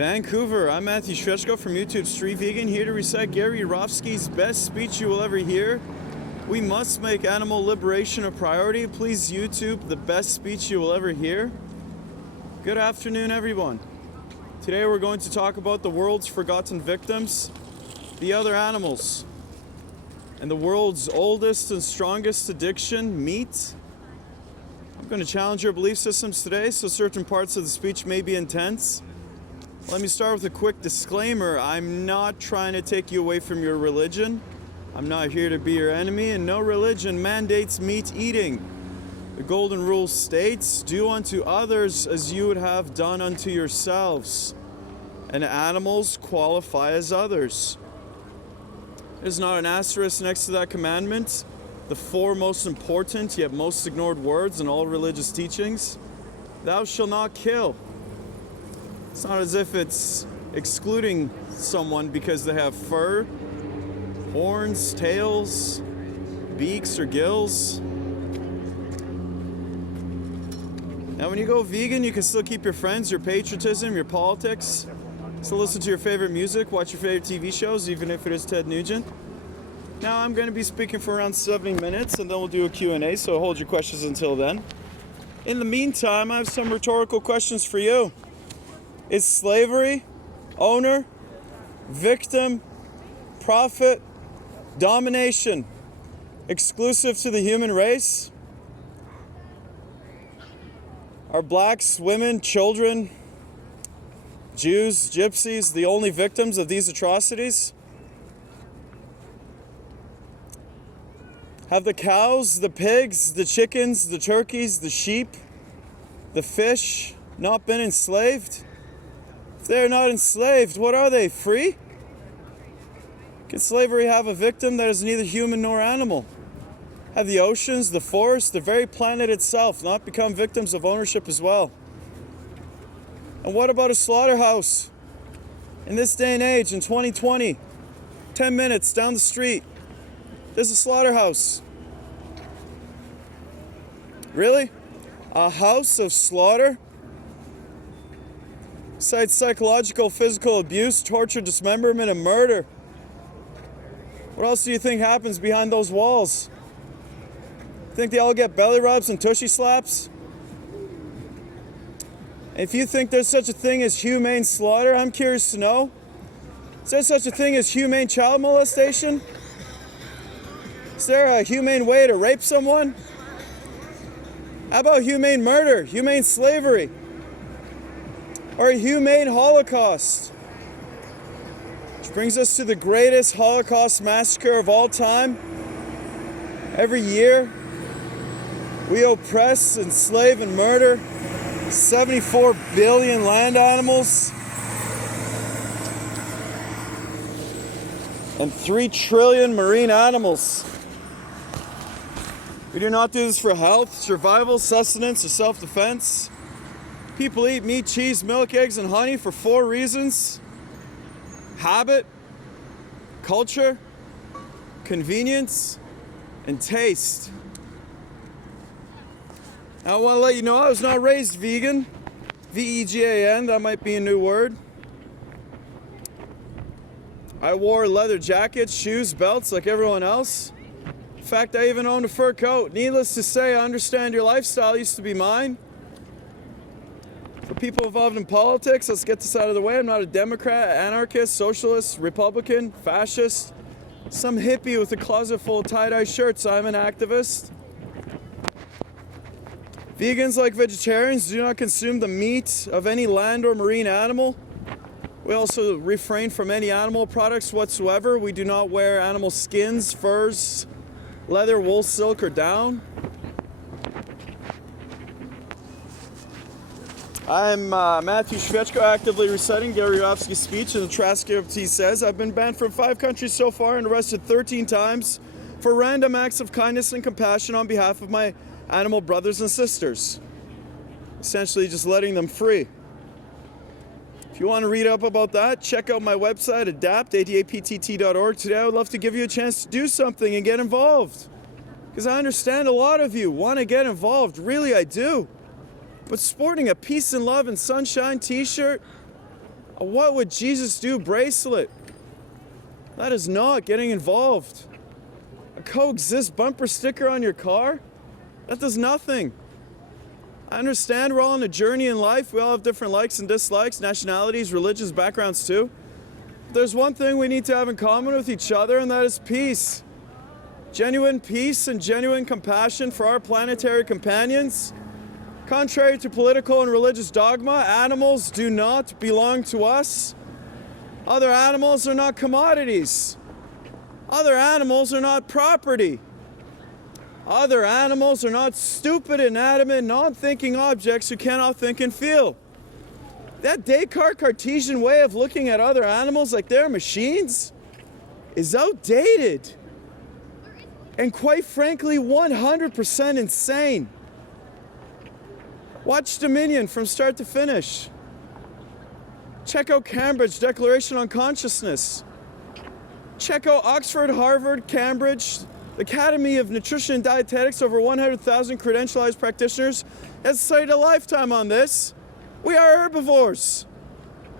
Vancouver, I'm Matthew Shvechko from YouTube Street Vegan, here to recite Gary Yourofsky's best speech you will ever hear. We must make animal liberation a priority. Please YouTube the best speech you will ever hear. Good afternoon, everyone. Today we're going to talk about the world's forgotten victims, the other animals, and the world's oldest and strongest addiction, meat. I'm going to challenge your belief systems today, so certain parts of the speech may be intense. Let me start with a quick disclaimer. I'm not trying to take you away from your religion. I'm not here to be your enemy, and no religion mandates meat eating. The golden rule states, do unto others as you would have done unto yourselves. And animals qualify as others. There's not an asterisk next to that commandment. The four most important yet most ignored words in all religious teachings. Thou shalt not kill. It's not as if it's excluding someone because they have fur, horns, tails, beaks, or gills. Now, when you go vegan, you can still keep your friends, your patriotism, your politics, still listen to your favorite music, watch your favorite TV shows, even if it is Ted Nugent. Now, I'm going to be speaking for around 70 minutes, and then we'll do a Q&A, so hold your questions until then. In the meantime, I have some rhetorical questions for you. Is slavery, owner, victim, profit, domination exclusive to the human race? Are blacks, women, children, Jews, gypsies the only victims of these atrocities? Have the cows, the pigs, the chickens, the turkeys, the sheep, the fish not been enslaved? If they're not enslaved, what are they? Free? Can slavery have a victim that is neither human nor animal? Have the oceans, the forests, the very planet itself not become victims of ownership as well? And what about a slaughterhouse? In this day and age, in 2020, 10 minutes down the street, there's a slaughterhouse. Really? A house of slaughter? Besides psychological, physical abuse, torture, dismemberment, and murder, what else do you think happens behind those walls? Think they all get belly rubs and tushy slaps? If you think there's such a thing as humane slaughter, I'm curious to know. Is there such a thing as humane child molestation? Is there a humane way to rape someone? How about humane murder, humane slavery, or a humane Holocaust? Which brings us to the greatest Holocaust massacre of all time. Every year, we oppress, enslave, and murder 74 billion land animals and 3 trillion marine animals. We do not do this for health, survival, sustenance, or self-defense. People eat meat, cheese, milk, eggs, and honey for 4 reasons: habit, culture, convenience, and taste. Now, I want to let you know I was not raised vegan. V-E-G-A-N, that might be a new word. I wore leather jackets, shoes, belts like everyone else. In fact, I even owned a fur coat. Needless to say, I understand your lifestyle used to be mine. For people involved in politics, let's get this out of the way. I'm not a Democrat, anarchist, socialist, Republican, fascist, some hippie with a closet full of tie-dye shirts. I'm an activist. Vegans, like vegetarians, do not consume the meat of any land or marine animal. We also refrain from any animal products whatsoever. We do not wear animal skins, furs, leather, wool, silk, or down. I'm Matthew Shvechko, actively reciting Gary Yourofsky's speech, and the transcript he says, I've been banned from 5 countries so far and arrested 13 times for random acts of kindness and compassion on behalf of my animal brothers and sisters. Essentially just letting them free. If you want to read up about that, check out my website, adaptt.org. Today I would love to give you a chance to do something and get involved. Because I understand a lot of you want to get involved. Really, I do. But sporting a peace and love and sunshine t-shirt A "what would Jesus do" bracelet. That is not getting involved. A coexist bumper sticker on your car? That does nothing. I understand we're all on a journey in life. We all have different likes and dislikes, nationalities, religions, backgrounds too. But there's one thing we need to have in common with each other, and that is peace. Genuine peace and genuine compassion for our planetary companions. Contrary to political and religious dogma, animals do not belong to us. Other animals are not commodities. Other animals are not property. Other animals are not stupid, inanimate, non-thinking objects who cannot think and feel. That Descartes Cartesian way of looking at other animals like they're machines is outdated. And quite frankly, 100% insane. Watch Dominion from start to finish. Check out Cambridge Declaration on Consciousness. Check out Oxford, Harvard, Cambridge, Academy of Nutrition and Dietetics, over 100,000 credentialized practitioners, has cited a lifetime on this. We are herbivores.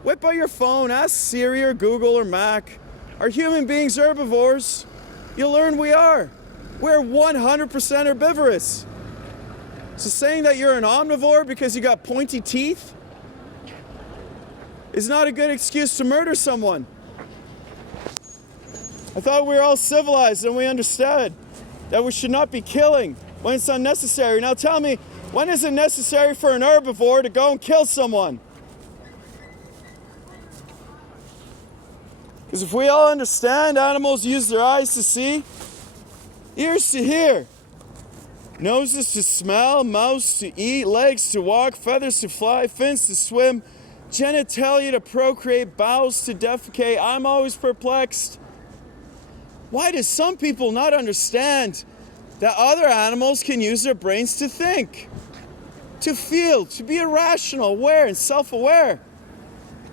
Whip out your phone, ask Siri or Google or Mac. Are human beings herbivores? You'll learn we are. We're 100% herbivorous. So saying that you're an omnivore because you got pointy teeth is not a good excuse to murder someone. I thought we were all civilized and we understood that we should not be killing when it's unnecessary. Now tell me, when is it necessary for an herbivore to go and kill someone? Because if we all understand, animals use their eyes to see, ears to hear, noses to smell, mouths to eat, legs to walk, feathers to fly, fins to swim, genitalia to procreate, bowels to defecate. I'm always perplexed. Why do some people not understand that other animals can use their brains to think, to feel, to be irrational, aware, and self-aware?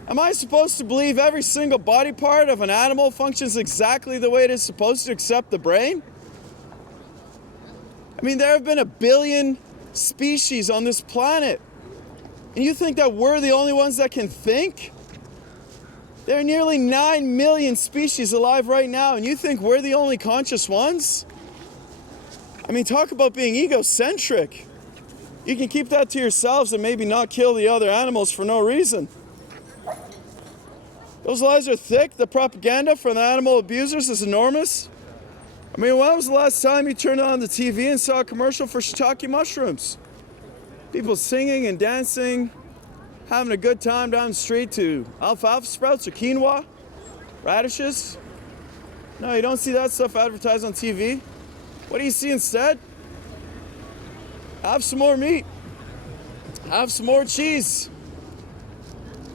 Am I supposed to believe every single body part of an animal functions exactly the way it is supposed to except the brain? I mean, there have been 1 billion species on this planet. And you think that we're the only ones that can think? There are nearly 9 million species alive right now, and you think we're the only conscious ones? I mean, talk about being egocentric. You can keep that to yourselves and maybe not kill the other animals for no reason. Those lies are thick. The propaganda from the animal abusers is enormous. I mean, when was the last time you turned on the TV and saw a commercial for shiitake mushrooms? People singing and dancing, having a good time down the street to alfalfa sprouts or quinoa, radishes. No, you don't see that stuff advertised on TV. What do you see instead? Have some more meat. Have some more cheese.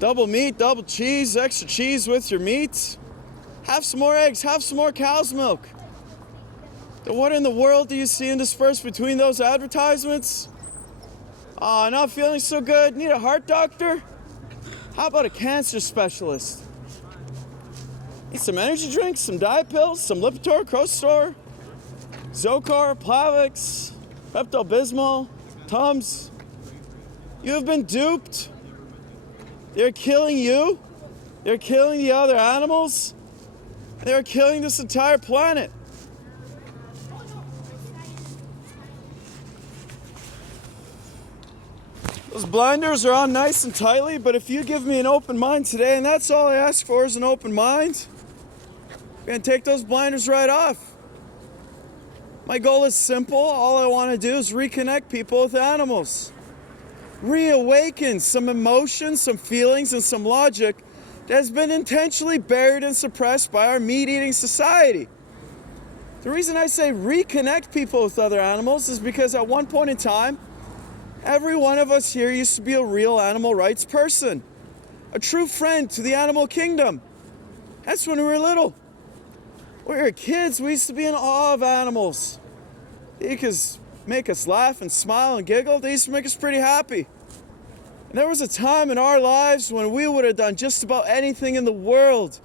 Double meat, double cheese, extra cheese with your meat. Have some more eggs. Have some more cow's milk. Then what in the world do you see interspersed between those advertisements? Oh, not feeling so good? Need a heart doctor? How about a cancer specialist? Need some energy drinks, some diet pills, some Lipitor, Crostor, Zocor, Plavix, Pepto-Bismol, Tums. You have been duped. They're killing you. They're killing the other animals. They're killing this entire planet. Those blinders are on nice and tightly, but if you give me an open mind today, and that's all I ask for is an open mind, I'm going to take those blinders right off. My goal is simple. All I want to do is reconnect people with animals. Reawaken some emotions, some feelings, and some logic that has been intentionally buried and suppressed by our meat-eating society. The reason I say reconnect people with other animals is because at one point in time, every one of us here used to be a real animal rights person, a true friend to the animal kingdom. That's when we were little. When we were kids, we used to be in awe of animals. They could make us laugh and smile and giggle. They used to make us pretty happy. And there was a time in our lives when we would have done just about anything in the world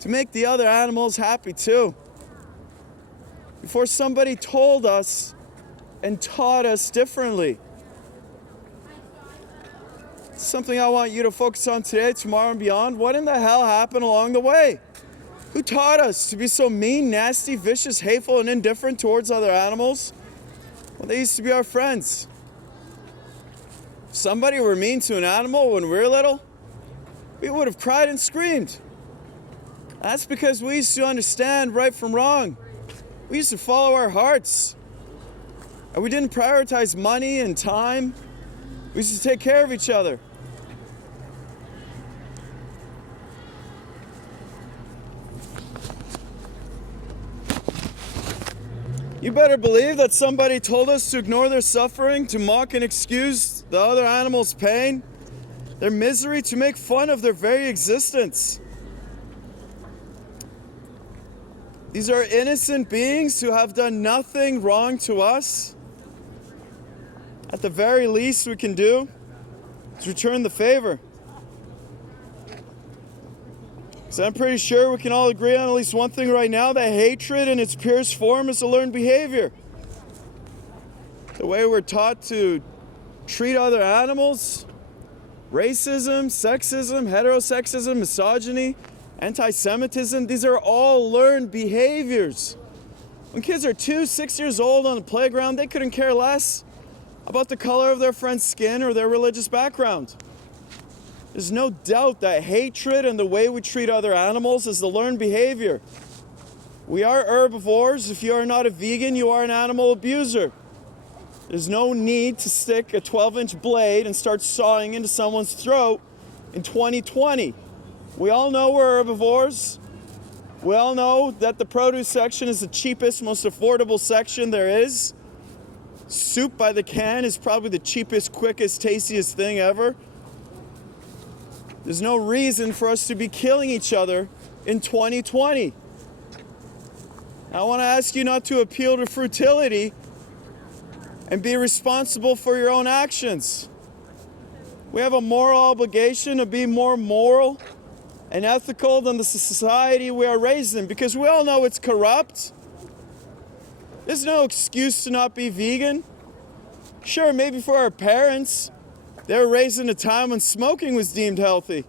to make the other animals happy too. Before somebody told us and taught us differently. Something I want you to focus on today, tomorrow, and beyond. What in the hell happened along the way? Who taught us to be so mean, nasty, vicious, hateful, and indifferent towards other animals? Well, they used to be our friends. If somebody were mean to an animal when we were little, we would have cried and screamed. That's because we used to understand right from wrong. We used to follow our hearts. And we didn't prioritize money and time. We used to take care of each other. You better believe that somebody told us to ignore their suffering, to mock and excuse the other animal's pain, their misery, to make fun of their very existence. These are innocent beings who have done nothing wrong to us. At the very least we can do is return the favor. So I'm pretty sure we can all agree on at least one thing right now, that hatred in its purest form is a learned behavior. The way we're taught to treat other animals, racism, sexism, heterosexism, misogyny, anti-Semitism, these are all learned behaviors. When kids are 2, 6 years old on the playground, they couldn't care less about the color of their friend's skin or their religious background. There's no doubt that hatred and the way we treat other animals is the learned behavior. We are herbivores. If you are not a vegan, you are an animal abuser. There's no need to stick a 12-inch blade and start sawing into someone's throat in 2020. We all know we're herbivores. We all know that the produce section is the cheapest, most affordable section there is. Soup by the can is probably the cheapest, quickest, tastiest thing ever. There's no reason for us to be killing each other in 2020. I want to ask you not to appeal to futility and be responsible for your own actions. We have a moral obligation to be more moral and ethical than the society we are raised in, because we all know it's corrupt. There's no excuse to not be vegan. Sure, maybe for our parents, they were raised in a time when smoking was deemed healthy.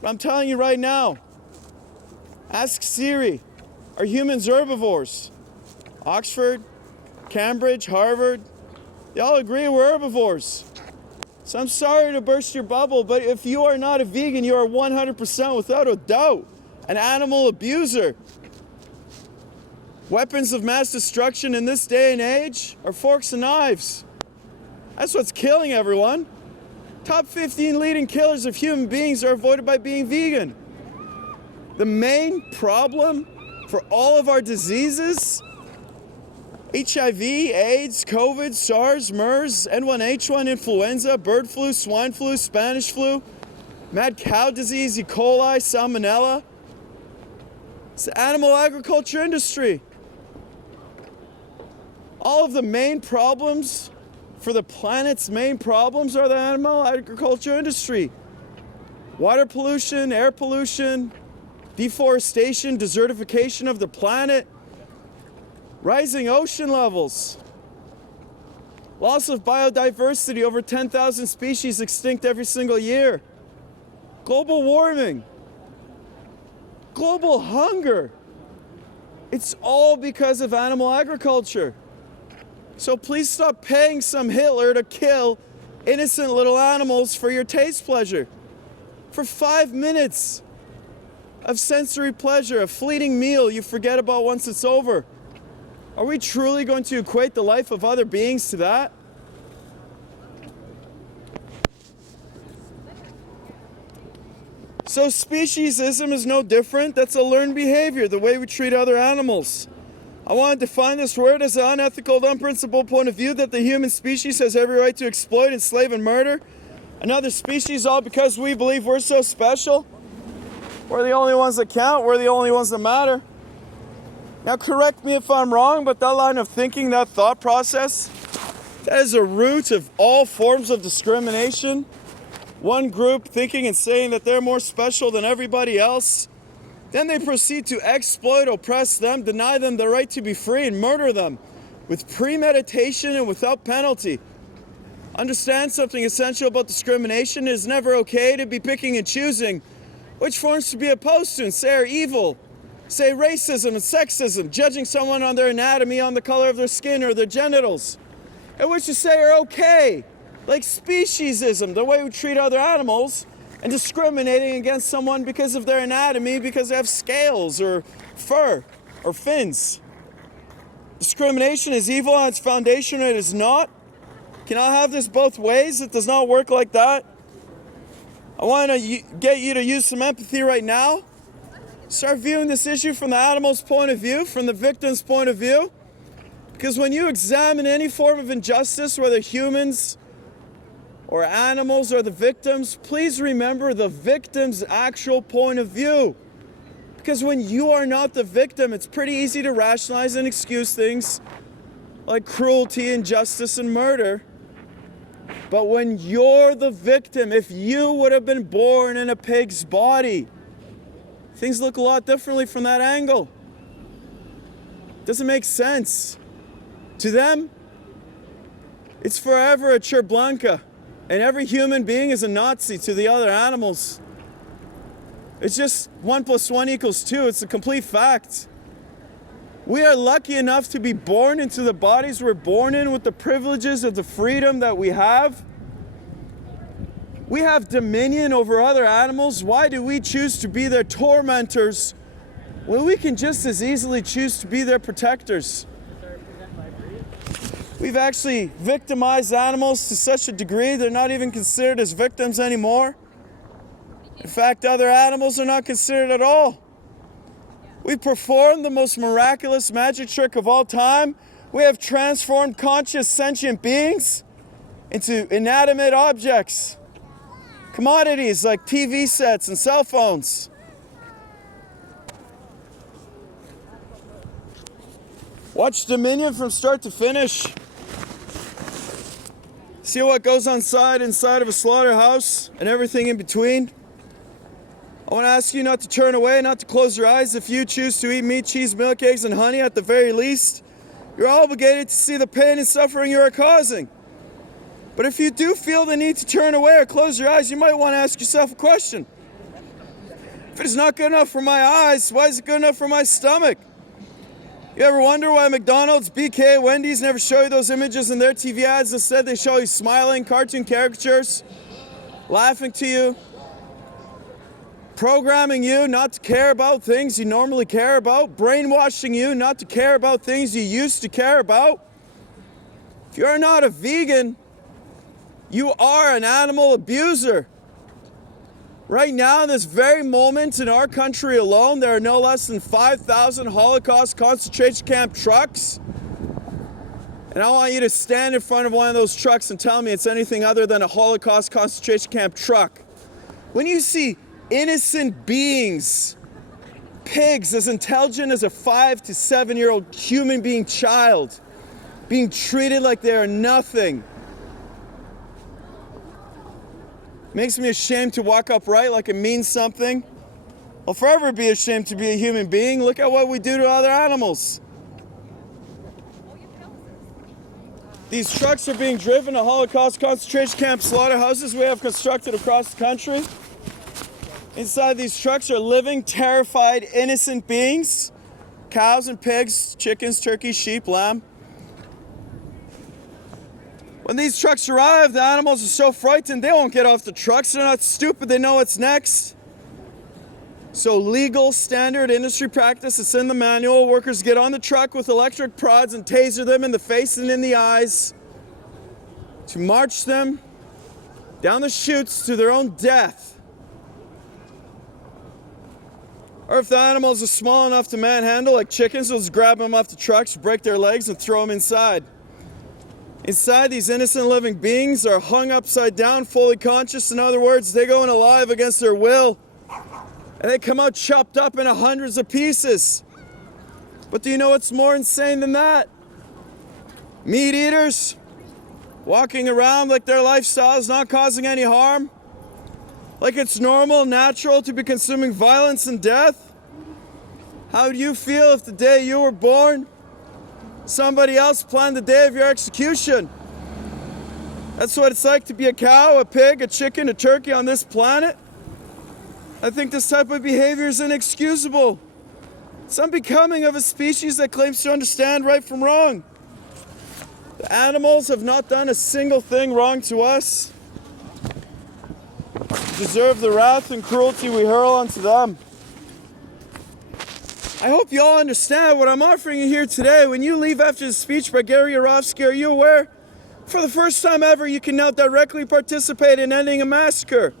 But I'm telling you right now, ask Siri, are humans herbivores? Oxford, Cambridge, Harvard, they all agree we're herbivores. So I'm sorry to burst your bubble, but if you are not a vegan, you are 100% without a doubt an animal abuser. Weapons of mass destruction in this day and age are forks and knives. That's what's killing everyone. Top 15 leading killers of human beings are avoided by being vegan. The main problem for all of our diseases, HIV, AIDS, COVID, SARS, MERS, N1H1, influenza, bird flu, swine flu, Spanish flu, mad cow disease, E. coli, salmonella, it's the animal agriculture industry. All of the main problems for the planet's main problems are the animal agriculture industry. Water pollution, air pollution, deforestation, desertification of the planet, rising ocean levels, loss of biodiversity, over 10,000 species extinct every single year, global warming, global hunger. It's all because of animal agriculture. So please stop paying some Hitler to kill innocent little animals for your taste pleasure. For 5 minutes of sensory pleasure, a fleeting meal you forget about once it's over. Are we truly going to equate the life of other beings to that? So speciesism is no different. That's a learned behavior, the way we treat other animals. I want to define this word as an unethical, unprincipled point of view that the human species has every right to exploit, enslave, and murder another species, all because we believe we're so special. We're the only ones that count. We're the only ones that matter. Now, correct me if I'm wrong, but that line of thinking, that thought process, that is a root of all forms of discrimination. One group thinking and saying that they're more special than everybody else. Then they proceed to exploit, oppress them, deny them the right to be free, and murder them with premeditation and without penalty. Understand something essential about discrimination. It is never okay to be picking and choosing which forms to be opposed to and say are evil. Say racism and sexism, judging someone on their anatomy, on the color of their skin or their genitals. And which you say are okay, like speciesism, the way we treat other animals, and discriminating against someone because of their anatomy, because they have scales or fur or fins. Discrimination is evil on its foundation, it is not. Can I have this both ways? It does not work like that. I want to get you to use some empathy right now. Start viewing this issue from the animal's point of view, from the victim's point of view. Because when you examine any form of injustice, whether humans or animals are the victims, please remember the victim's actual point of view. Because when you are not the victim, it's pretty easy to rationalize and excuse things like cruelty, injustice, and murder. But when you're the victim, if you would have been born in a pig's body, things look a lot differently from that angle. Doesn't make sense. To them, it's forever a Cherblanca, and every human being is a Nazi to the other animals. It's just 1 + 1 = 2. It's a complete fact. We are lucky enough to be born into the bodies we're born in with the privileges of the freedom that we have. We have dominion over other animals. Why do we choose to be their tormentors when we can just as easily choose to be their protectors? We've actually victimized animals to such a degree they're not even considered as victims anymore. In fact, other animals are not considered at all. We performed the most miraculous magic trick of all time. We have transformed conscious sentient beings into inanimate objects. Commodities like TV sets and cell phones. Watch Dominion from start to finish. See what goes on inside of a slaughterhouse and everything in between. I want to ask you not to turn away, not to close your eyes. If you choose to eat meat, cheese, milk, eggs, and honey at the very least, you're obligated to see the pain and suffering you are causing. But if you do feel the need to turn away or close your eyes, you might want to ask yourself a question. If it is not good enough for my eyes, why is it good enough for my stomach? You ever wonder why McDonald's, BK, Wendy's never show you those images in their TV ads? Instead, they show you smiling cartoon caricatures, laughing to you, programming you not to care about things you normally care about, brainwashing you not to care about things you used to care about. If you're not a vegan, you are an animal abuser. Right now, in this very moment in our country alone, there are no less than 5,000 Holocaust concentration camp trucks. And I want you to stand in front of one of those trucks and tell me it's anything other than a Holocaust concentration camp truck. When you see innocent beings, pigs as intelligent as a 5 to 7-year-old human being child, being treated like they are nothing, makes me ashamed to walk upright like it means something. I'll forever be ashamed to be a human being. Look at what we do to other animals. These trucks are being driven to Holocaust concentration camp slaughterhouses we have constructed across the country. Inside these trucks are living, terrified, innocent beings. Cows and pigs, chickens, turkeys, sheep, lamb. When these trucks arrive, the animals are so frightened they won't get off the trucks. They're not stupid, they know what's next. So legal, standard industry practice, it's in the manual. Workers get on the truck with electric prods and taser them in the face and in the eyes to march them down the chutes to their own death. Or if the animals are small enough to manhandle, like chickens, they'll just grab them off the trucks, break their legs, and throw them inside. Inside, these innocent living beings are hung upside down, fully conscious. In other words, they go in alive against their will. And they come out chopped up into hundreds of pieces. But do you know what's more insane than that? Meat eaters, walking around like their lifestyle is not causing any harm. Like it's normal, natural to be consuming violence and death. How would you feel if the day you were born, somebody else planned the day of your execution? That's what it's like to be a cow, a pig, a chicken, a turkey on this planet. I think this type of behavior is inexcusable. It's unbecoming of a species that claims to understand right from wrong. The animals have not done a single thing wrong to us. They deserve the wrath and cruelty we hurl onto them. I hope you all understand what I'm offering you here today. When you leave after the speech by Gary Yourofsky, are you aware? For the first time ever, you can now directly participate in ending a massacre.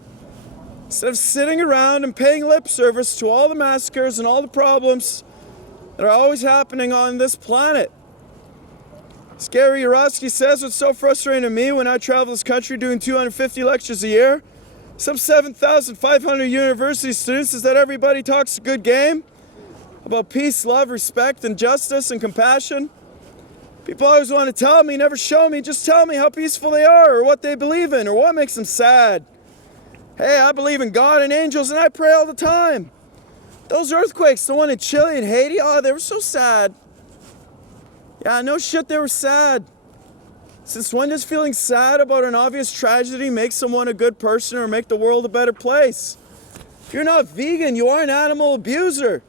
Instead of sitting around and paying lip service to all the massacres and all the problems that are always happening on this planet. As Gary Yourofsky says, what's so frustrating to me when I travel this country doing 250 lectures a year, some 7,500 university students, is that everybody talks a good game about peace, love, respect, and justice and compassion. People always want to tell me, never show me, just tell me how peaceful they are or what they believe in or what makes them sad. Hey, I believe in God and angels and I pray all the time. Those earthquakes, the one in Chile and Haiti, oh, they were so sad. Yeah, no shit, they were sad. Since when does feeling sad about an obvious tragedy make someone a good person or make the world a better place? If you're not vegan, you are an animal abuser.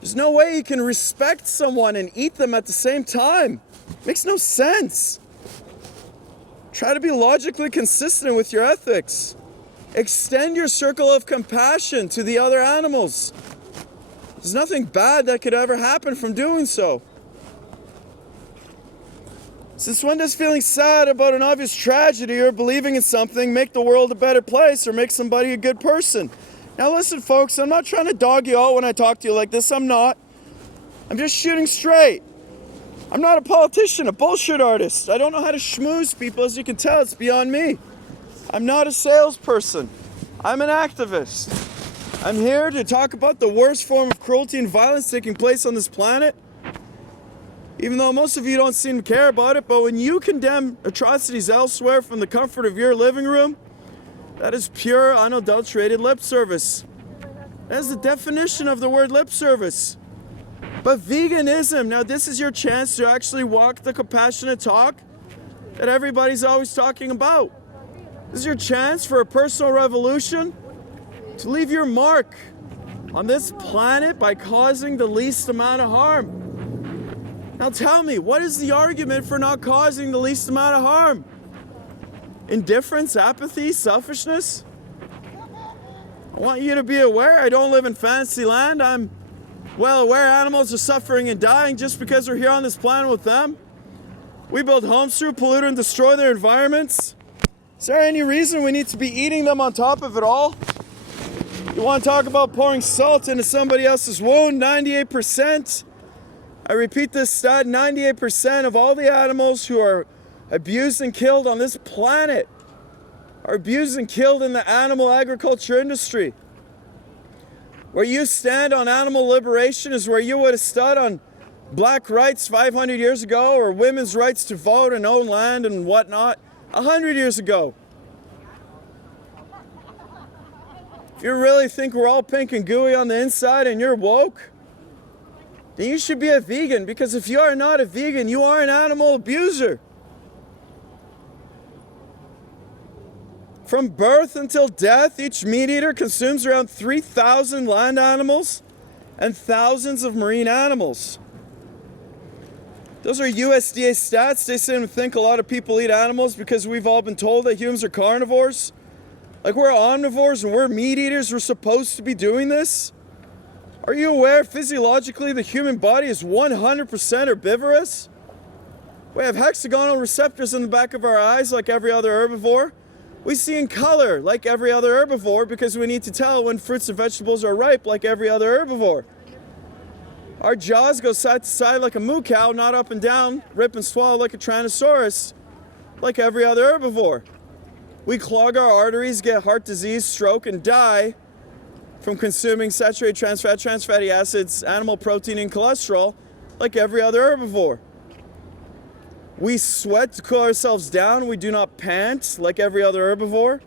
There's no way you can respect someone and eat them at the same time. Makes no sense. Try to be logically consistent with your ethics. Extend your circle of compassion to the other animals. There's nothing bad that could ever happen from doing so. Since when does feeling sad about an obvious tragedy or believing in something make the world a better place or make somebody a good person? Now listen, folks, I'm not trying to dog you out when I talk to you like this. I'm not. I'm just shooting straight. I'm not a politician, a bullshit artist. I don't know how to schmooze people, as you can tell. It's beyond me. I'm not a salesperson. I'm an activist. I'm here to talk about the worst form of cruelty and violence taking place on this planet. Even though most of you don't seem to care about it, but when you condemn atrocities elsewhere from the comfort of your living room, that is pure, unadulterated lip service. That is the definition of the word lip service. But veganism, now this is your chance to actually walk the compassionate talk that everybody's always talking about. This is your chance for a personal revolution to leave your mark on this planet by causing the least amount of harm. Now tell me, what is the argument for not causing the least amount of harm? Indifference, apathy, selfishness? I want you to be aware I don't live in fantasy land. I'm well aware animals are suffering and dying just because we're here on this planet with them. We build homes through, pollute and destroy their environments. Is there any reason we need to be eating them on top of it all? You want to talk about pouring salt into somebody else's wound? 98%. I repeat this stat, 98% of all the animals who are abused and killed on this planet are abused and killed in the animal agriculture industry. Where you stand on animal liberation is where you would have stood on black rights 500 years ago, or women's rights to vote and own land and whatnot 100 years ago. If you really think we're all pink and gooey on the inside and you're woke, then you should be a vegan, because if you are not a vegan, you are an animal abuser. From birth until death, each meat eater consumes around 3,000 land animals and thousands of marine animals. Those are USDA stats. They seem to think a lot of people eat animals because we've all been told that humans are carnivores. Like we're omnivores and we're meat eaters, we're supposed to be doing this. Are you aware physiologically the human body is 100% herbivorous? We have hexagonal receptors in the back of our eyes like every other herbivore. We see in color like every other herbivore because we need to tell when fruits and vegetables are ripe like every other herbivore. Our jaws go side to side like a moo cow, not up and down, rip and swallow like a Tyrannosaurus, like every other herbivore. We clog our arteries, get heart disease, stroke, and die from consuming saturated trans fat, trans fatty acids, animal protein, and cholesterol like every other herbivore. We sweat to cool ourselves down. We do not pant like every other herbivore.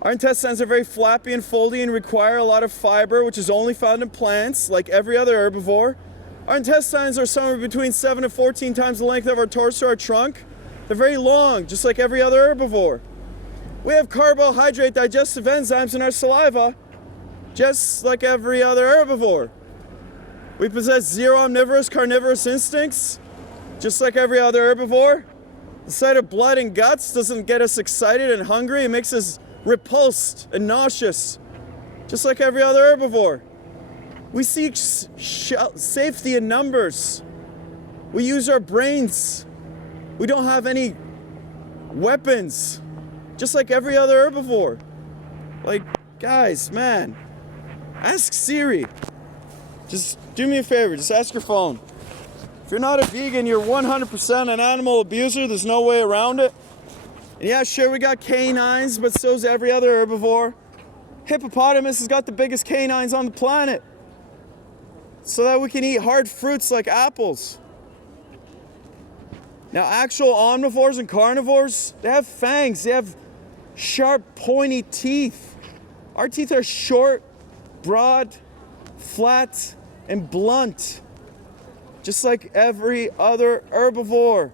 Our intestines are very flappy and foldy and require a lot of fiber, which is only found in plants like every other herbivore. Our intestines are somewhere between 7 and 14 times the length of our torso or trunk, They're very long, just like every other herbivore. We have carbohydrate digestive enzymes in our saliva, just like every other herbivore. We possess zero omnivorous carnivorous instincts, just like every other herbivore. The sight of blood and guts doesn't get us excited and hungry. It makes us repulsed and nauseous, just like every other herbivore. We seek safety in numbers. We use our brains. We don't have any weapons, just like every other herbivore. Like, guys, man, ask Siri. Just do me a favor, just ask your phone. If you're not a vegan, you're 100% an animal abuser. There's no way around it. And yeah, sure, we got canines, but so's every other herbivore. Hippopotamus has got the biggest canines on the planet, so that we can eat hard fruits like apples. Now, actual omnivores and carnivores, they have fangs. They have sharp, pointy teeth. Our teeth are short, broad, flat, and blunt, just like every other herbivore.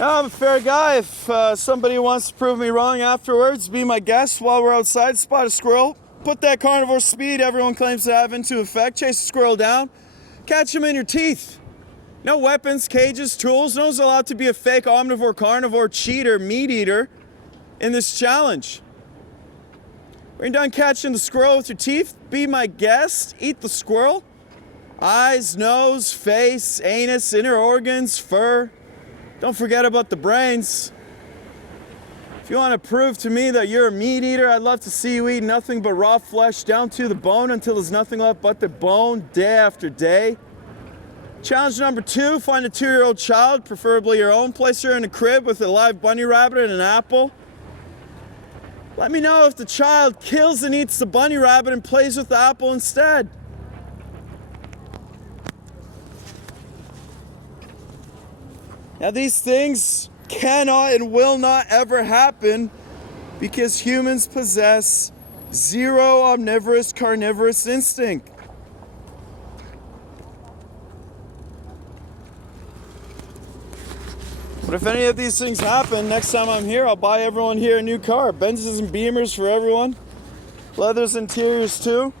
I'm a fair guy. If somebody wants to prove me wrong afterwards, be my guest while we're outside, spot a squirrel, put that carnivore speed everyone claims to have into effect, chase a squirrel down, catch him in your teeth. No weapons, cages, tools. No one's allowed to be a fake omnivore, carnivore, cheater, meat eater in this challenge. When you're done catching the squirrel with your teeth, be my guest, eat the squirrel. Eyes, nose, face, anus, inner organs, fur. Don't forget about the brains. If you want to prove to me that you're a meat eater, I'd love to see you eat nothing but raw flesh down to the bone until there's nothing left but the bone day after day. Challenge number 2, find a 2-year-old child, preferably your own, place her in a crib with a live bunny rabbit and an apple. Let me know if the child kills and eats the bunny rabbit and plays with the apple instead. Now, these things cannot and will not ever happen because humans possess zero omnivorous carnivorous instinct. But if any of these things happen, next time I'm here, I'll buy everyone here a new car. Benzes and Beamers for everyone. Leathers, interiors too.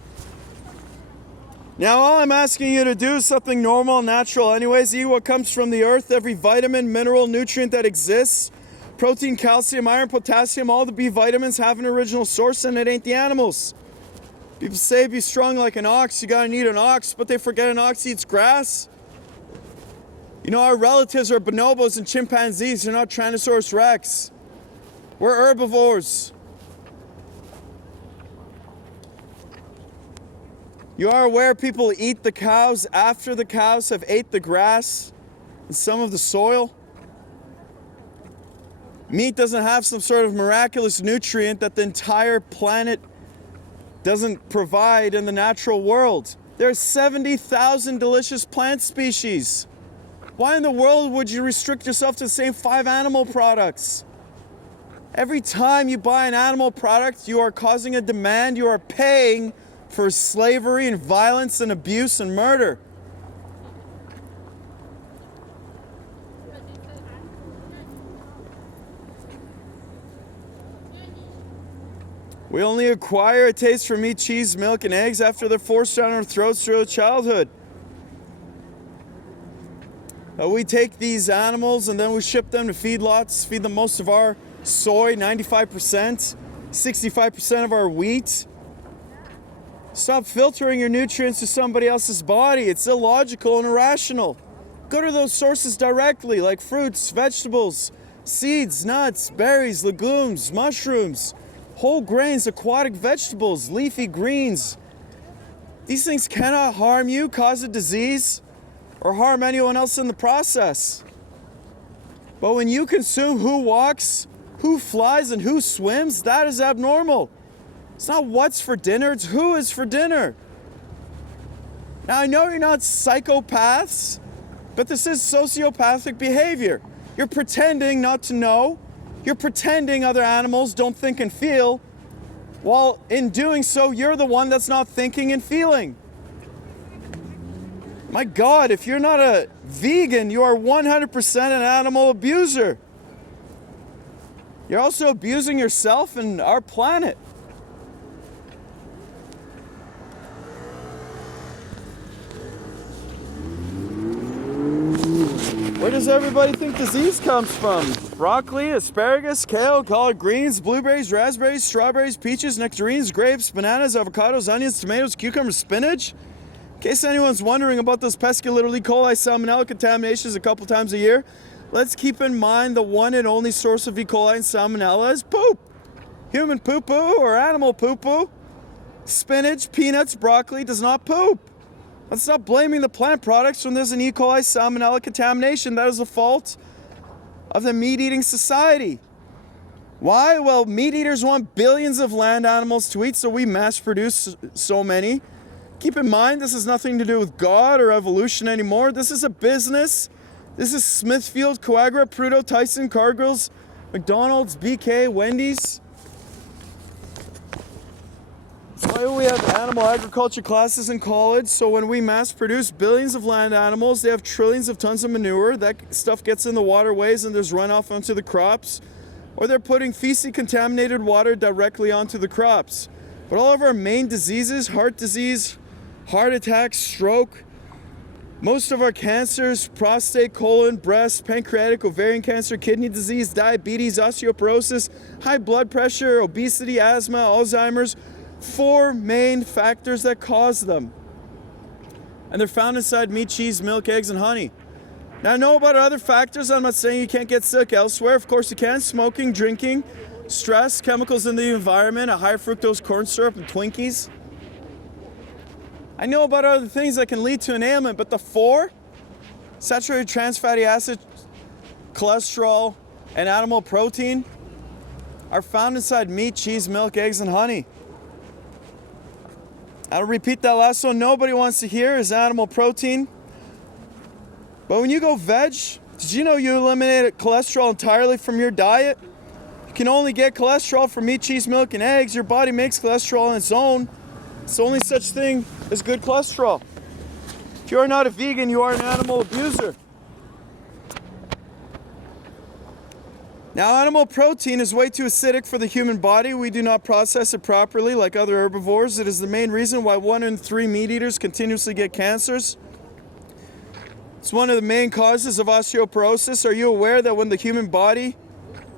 Now, all I'm asking you to do is something normal and natural anyways. Eat what comes from the earth, every vitamin, mineral, nutrient that exists. Protein, calcium, iron, potassium, all the B vitamins have an original source, and it ain't the animals. People say be strong like an ox, you gotta need an ox, but they forget an ox eats grass. You know, our relatives are bonobos and chimpanzees, they're not Tyrannosaurus rex. We're herbivores. You are aware people eat the cows after the cows have ate the grass and some of the soil? Meat doesn't have some sort of miraculous nutrient that the entire planet doesn't provide in the natural world. There are 70,000 delicious plant species. Why in the world would you restrict yourself to the same 5 animal products? Every time you buy an animal product, you are causing a demand, you are paying for slavery and violence and abuse and murder. We only acquire a taste for meat, cheese, milk, and eggs after they're forced down our throats through childhood. We take these animals and then we ship them to feedlots, feed them most of our soy, 95%, 65% of our wheat. Stop filtering your nutrients to somebody else's body. It's illogical and irrational. Go to those sources directly, like fruits, vegetables, seeds, nuts, berries, legumes, mushrooms, whole grains, aquatic vegetables, leafy greens. These things cannot harm you, cause a disease, or harm anyone else in the process. But when you consume who walks, who flies, and who swims, that is abnormal. It's not what's for dinner, it's who is for dinner. Now, I know you're not psychopaths, but this is sociopathic behavior. You're pretending not to know, You're pretending other animals don't think and feel, while in doing so, you're the one that's not thinking and feeling. My God, if you're not a vegan, you are 100% an animal abuser. You're also abusing yourself and our planet. Where does everybody think disease comes from? Broccoli, asparagus, kale, collard greens, blueberries, raspberries, strawberries, peaches, nectarines, grapes, bananas, avocados, onions, tomatoes, cucumbers, spinach? In case anyone's wondering about those pesky little E. coli salmonella contaminations a couple times a year, let's keep in mind the one and only source of E. coli and salmonella is poop. Human poo-poo or animal poo-poo. Spinach, peanuts, broccoli does not poop. Let's stop blaming the plant products when there's an E. coli salmonella contamination. That is the fault of the meat-eating society. Why? Well, meat eaters want billions of land animals to eat, so we mass produce so many. Keep in mind, this has nothing to do with God or evolution anymore. This is a business. This is Smithfield, Coagra, Prudo, Tyson, Cargill's, McDonald's, BK, Wendy's. That's why we have animal agriculture classes in college, so when we mass produce billions of land animals, they have trillions of tons of manure. That stuff gets in the waterways and there's runoff onto the crops. Or they're putting feces contaminated water directly onto the crops. But all of our main diseases, heart disease, heart attack, stroke, most of our cancers, prostate, colon, breast, pancreatic, ovarian cancer, kidney disease, diabetes, osteoporosis, high blood pressure, obesity, asthma, Alzheimer's, 4 main factors that cause them. And they're found inside meat, cheese, milk, eggs, and honey. Now I know about other factors. I'm not saying you can't get sick elsewhere. Of course you can. Smoking, drinking, stress, chemicals in the environment, a high fructose corn syrup, and Twinkies. I know about other things that can lead to an ailment, but the 4, saturated trans fatty acids, cholesterol, and animal protein, are found inside meat, cheese, milk, eggs, and honey. I'll repeat that last one nobody wants to hear is animal protein. But when you go veg, did you know you eliminated cholesterol entirely from your diet? You can only get cholesterol from meat, cheese, milk, and eggs. Your body makes cholesterol on its own. It's the only such thing as good cholesterol. If you are not a vegan, you are an animal abuser. Now, animal protein is way too acidic for the human body. We do not process it properly like other herbivores. It is the main reason why 1 in 3 meat eaters continuously get cancers. It's one of the main causes of osteoporosis. Are you aware that when the human body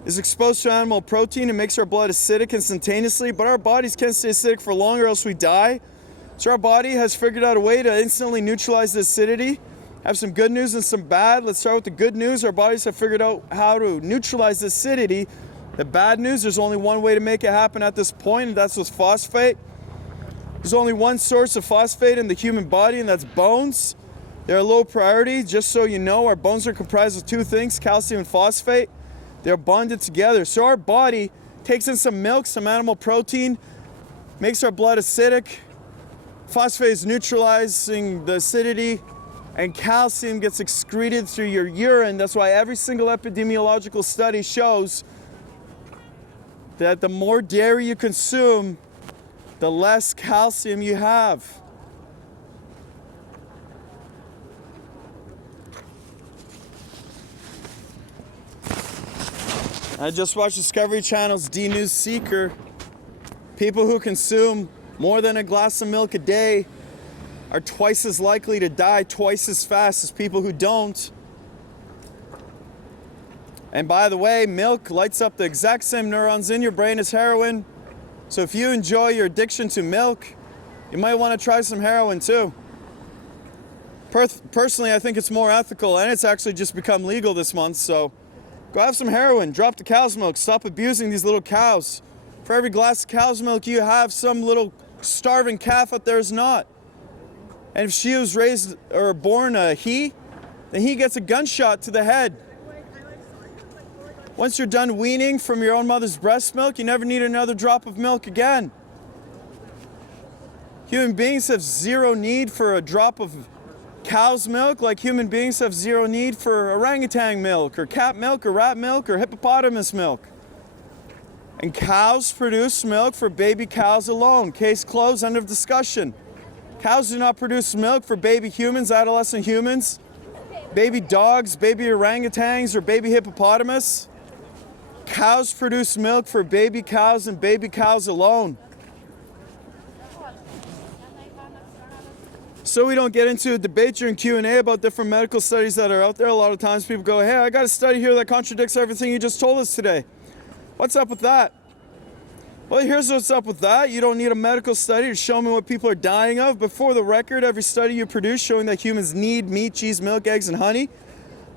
is exposed to animal protein, it makes our blood acidic instantaneously, but our bodies can't stay acidic for long or else we die. So our body has figured out a way to instantly neutralize the acidity. I have some good news and some bad. Let's start with the good news. Our bodies have figured out how to neutralize the acidity. The bad news, there's only one way to make it happen at this point, and that's with phosphate. There's only one source of phosphate in the human body, and that's bones. They're a low priority. Just so you know, our bones are comprised of 2 things, calcium and phosphate. They're bonded together. So our body takes in some milk, some animal protein, makes our blood acidic. Phosphate is neutralizing the acidity, and calcium gets excreted through your urine. That's why every single epidemiological study shows that the more dairy you consume, the less calcium you have. I just watched Discovery Channel's D-News Seeker. People who consume more than a glass of milk a day are twice as likely to die twice as fast as people who don't. And by the way, milk lights up the exact same neurons in your brain as heroin. So if you enjoy your addiction to milk, you might want to try some heroin too. Personally, I think it's more ethical, and it's actually just become legal this month, so go have some heroin, drop the cow's milk, stop abusing these little cows. For every glass of cow's milk you have, some little starving calf out there is not. And if she was raised or born a he, then he gets a gunshot to the head. Once you're done weaning from your own mother's breast milk, you never need another drop of milk again. Human beings have zero need for a drop of cow's milk, like human beings have zero need for orangutan milk, or cat milk, or rat milk, or hippopotamus milk. And cows produce milk for baby cows alone. Case closed, end of discussion. Cows do not produce milk for baby humans, adolescent humans, baby dogs, baby orangutans, or baby hippopotamus. Cows produce milk for baby cows and baby cows alone. So we don't get into a debate during Q&A about different medical studies that are out there. A lot of times people go, hey, I got a study here that contradicts everything you just told us today. What's up with that? Well, here's what's up with that. You don't need a medical study to show me what people are dying of. But for the record, every study you produce showing that humans need meat, cheese, milk, eggs, and honey,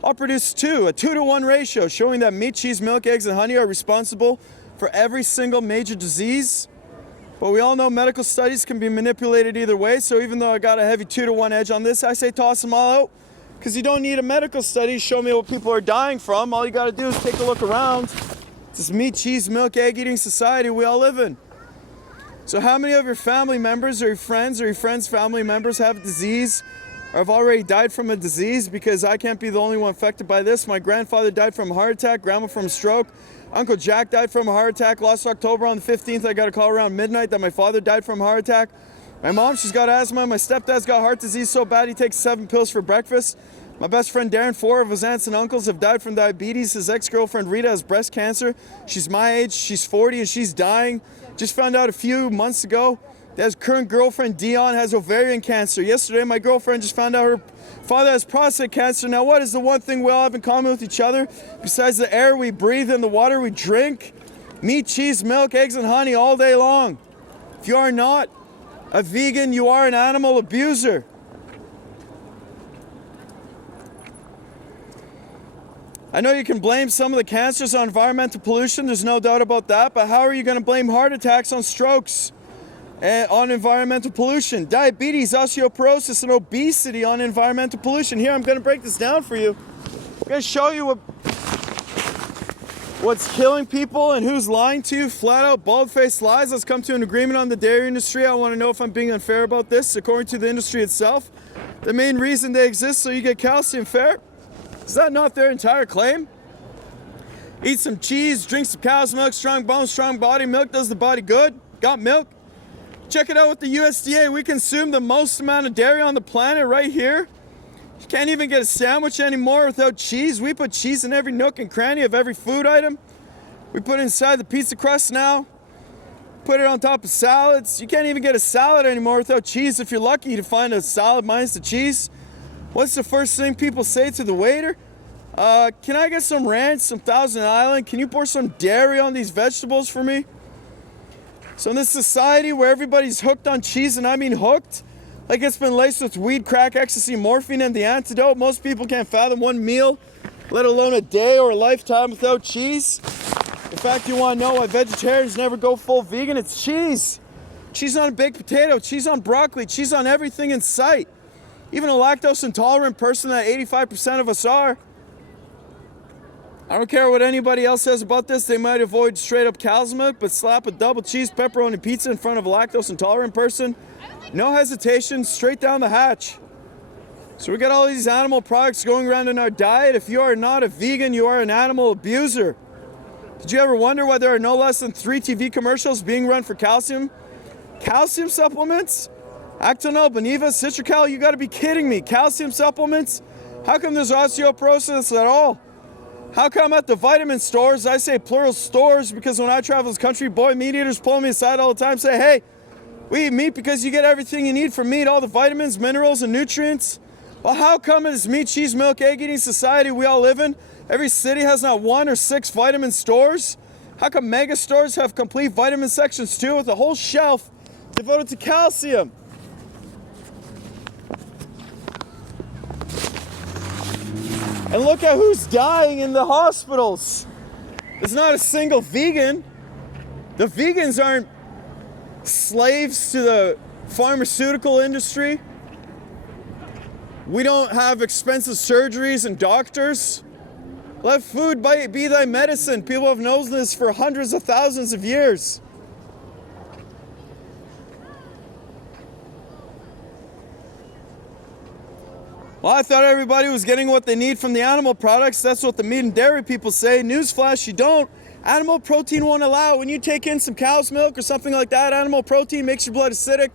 I'll produce a 2-to-1 ratio showing that meat, cheese, milk, eggs, and honey are responsible for every single major disease. But we all know medical studies can be manipulated either way. So even though I got a heavy 2-to-1 edge on this, I say toss them all out. Because you don't need a medical study to show me what people are dying from. All you got to do is take a look around. This meat, cheese, milk, egg-eating society we all live in. So how many of your family members or your friends' family members have a disease or have already died from a disease? Because I can't be the only one affected by this. My grandfather died from a heart attack, grandma from a stroke. Uncle Jack died from a heart attack last October on the 15th. I got a call around midnight that my father died from a heart attack. My mom, she's got asthma. My stepdad's got heart disease so bad he takes 7 pills for breakfast. My best friend Darren, 4 of his aunts and uncles have died from diabetes. His ex-girlfriend Rita has breast cancer. She's my age, she's 40 and she's dying. Just found out a few months ago that his current girlfriend Dion has ovarian cancer. Yesterday my girlfriend just found out her father has prostate cancer. Now what is the one thing we all have in common with each other besides the air we breathe and the water we drink? Meat, cheese, milk, eggs, and honey all day long. If you are not a vegan, you are an animal abuser. I know you can blame some of the cancers on environmental pollution, there's no doubt about that, but how are you going to blame heart attacks on strokes on environmental pollution? Diabetes, osteoporosis, and obesity on environmental pollution. Here, I'm going to break this down for you. I'm going to show you what's killing people and who's lying to you. Flat out, bald-faced lies. Let's come to an agreement on the dairy industry. I want to know if I'm being unfair about this. According to the industry itself, the main reason they exist so you get calcium. Fair? Is that not their entire claim? Eat some cheese, drink some cow's milk, strong bones, strong body. Milk does the body good. Got milk? Check it out with the USDA. We consume the most amount of dairy on the planet right here. You can't even get a sandwich anymore without cheese. We put cheese in every nook and cranny of every food item. We put it inside the pizza crust now. Put it on top of salads. You can't even get a salad anymore without cheese. If you're lucky to find a salad minus the cheese. What's the first thing people say to the waiter? Can I get some ranch, some Thousand Island? Can you pour some dairy on these vegetables for me? So in this society where everybody's hooked on cheese, and I mean hooked, like it's been laced with weed, crack, ecstasy, morphine, and the antidote, most people can't fathom one meal, let alone a day or a lifetime without cheese. In fact, you want to know why vegetarians never go full vegan? It's cheese. Cheese on a baked potato, cheese on broccoli, cheese on everything in sight. Even a lactose intolerant person that 85% of us are. I don't care what anybody else says about this. They might avoid straight up cow's milk, but slap a double cheese pepperoni pizza in front of a lactose intolerant person. No hesitation, straight down the hatch. So we got all these animal products going around in our diet. If you are not a vegan, you are an animal abuser. Did you ever wonder why there are no less than 3 TV commercials being run for calcium? Calcium supplements? Actonel, Boniva, Citracal, you gotta be kidding me. Calcium supplements? How come there's osteoporosis at all? How come at the vitamin stores, I say plural stores, because when I travel this country, boy, meat eaters pull me aside all the time, say, hey, we eat meat because you get everything you need from meat, all the vitamins, minerals, and nutrients. Well, how come in this meat, cheese, milk, egg-eating society we all live in, every city has not 1 or 6 vitamin stores? How come mega stores have complete vitamin sections too, with a whole shelf devoted to calcium? And look at who's dying in the hospitals. There's not a single vegan. The vegans aren't slaves to the pharmaceutical industry. We don't have expensive surgeries and doctors. Let food be thy medicine. People have known this for hundreds of thousands of years. Well, I thought everybody was getting what they need from the animal products. That's what the meat and dairy people say. Newsflash, you don't. Animal protein won't allow it. When you take in some cow's milk or something like that, animal protein makes your blood acidic.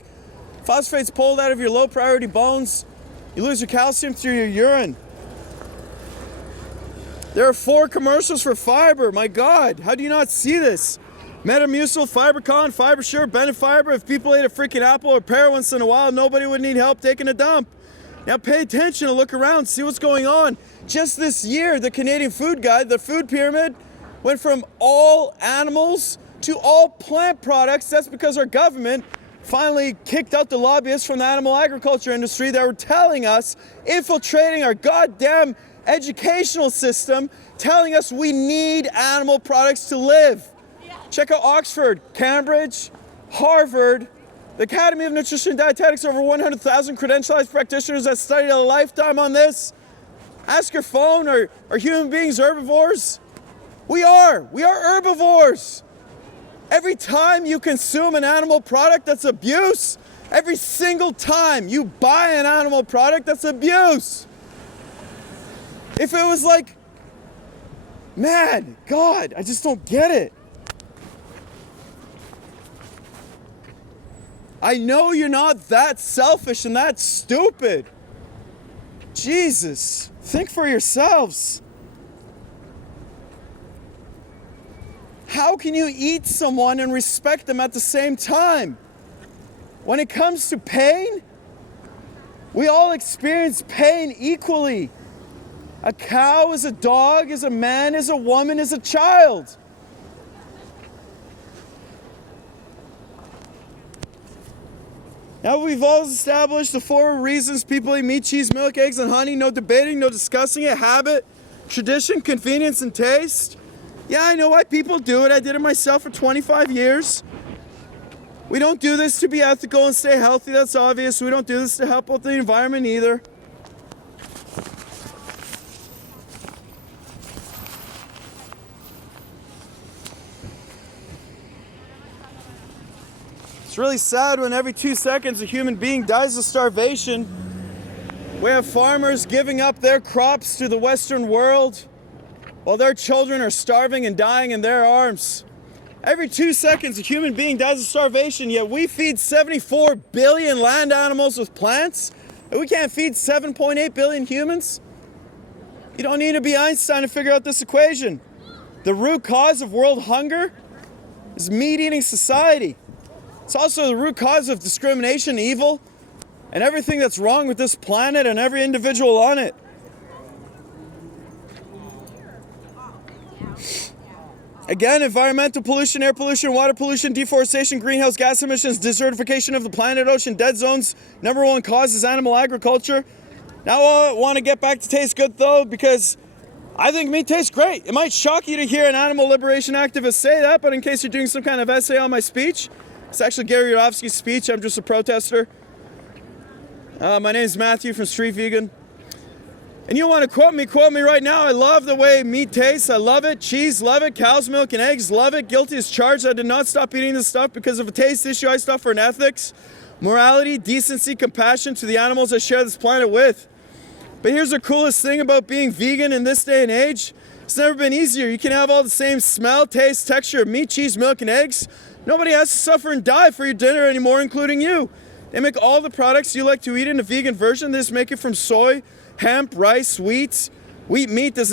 Phosphate's pulled out of your low priority bones. You lose your calcium through your urine. There are 4 commercials for fiber. My God, how do you not see this? Metamucil, Fibercon, FiberSure, Bennett Fiber. If people ate a freaking apple or pear once in a while, nobody would need help taking a dump. Now pay attention and look around, see what's going on. Just this year, the Canadian Food Guide, the food pyramid, went from all animals to all plant products. That's because our government finally kicked out the lobbyists from the animal agriculture industry that were telling us, infiltrating our goddamn educational system, telling us we need animal products to live. Check out Oxford, Cambridge, Harvard, the Academy of Nutrition and Dietetics, over 100,000 credentialized practitioners that studied a lifetime on this. Ask your phone, are human beings herbivores? We are herbivores. Every time you consume an animal product, that's abuse. Every single time you buy an animal product, that's abuse. If it was like, man, God, I just don't get it. I know you're not that selfish and that stupid. Jesus, think for yourselves. How can you eat someone and respect them at the same time? When it comes to pain, we all experience pain equally. A cow is a dog, is a man, is a woman, is a child. Now we've all established the 4 reasons people eat meat, cheese, milk, eggs, and honey. No debating, no discussing it. Habit, tradition, convenience, and taste. Yeah, I know why people do it. I did it myself for 25 years. We don't do this to be ethical and stay healthy, that's obvious. We don't do this to help with the environment either. It's really sad when every 2 seconds a human being dies of starvation. We have farmers giving up their crops to the Western world while their children are starving and dying in their arms. Every 2 seconds a human being dies of starvation, yet we feed 74 billion land animals with plants, and we can't feed 7.8 billion humans? You don't need to be Einstein to figure out this equation. The root cause of world hunger is meat-eating society. It's also the root cause of discrimination, evil, and everything that's wrong with this planet and every individual on it. Again, environmental pollution, air pollution, water pollution, deforestation, greenhouse gas emissions, desertification of the planet, ocean, dead zones. Number 1 cause is animal agriculture. Now I want to get back to taste good though, because I think meat tastes great. It might shock you to hear an animal liberation activist say that, but in case you're doing some kind of essay on my speech, it's actually Gary Yourofsky's speech. I'm just a protester. My name is Matthew from Street Vegan. And you want to quote me right now. I love the way meat tastes. I love it. Cheese, love it. Cow's milk and eggs, love it. Guilty as charged. I did not stop eating this stuff because of a taste issue. I stop for an ethics, morality, decency, compassion to the animals I share this planet with. But here's the coolest thing about being vegan in this day and age. It's never been easier. You can have all the same smell, taste, texture of meat, cheese, milk, and eggs. Nobody has to suffer and die for your dinner anymore, including you. They make all the products you like to eat in a vegan version. They just make it from soy, hemp, rice, wheat. Wheat meat doesn't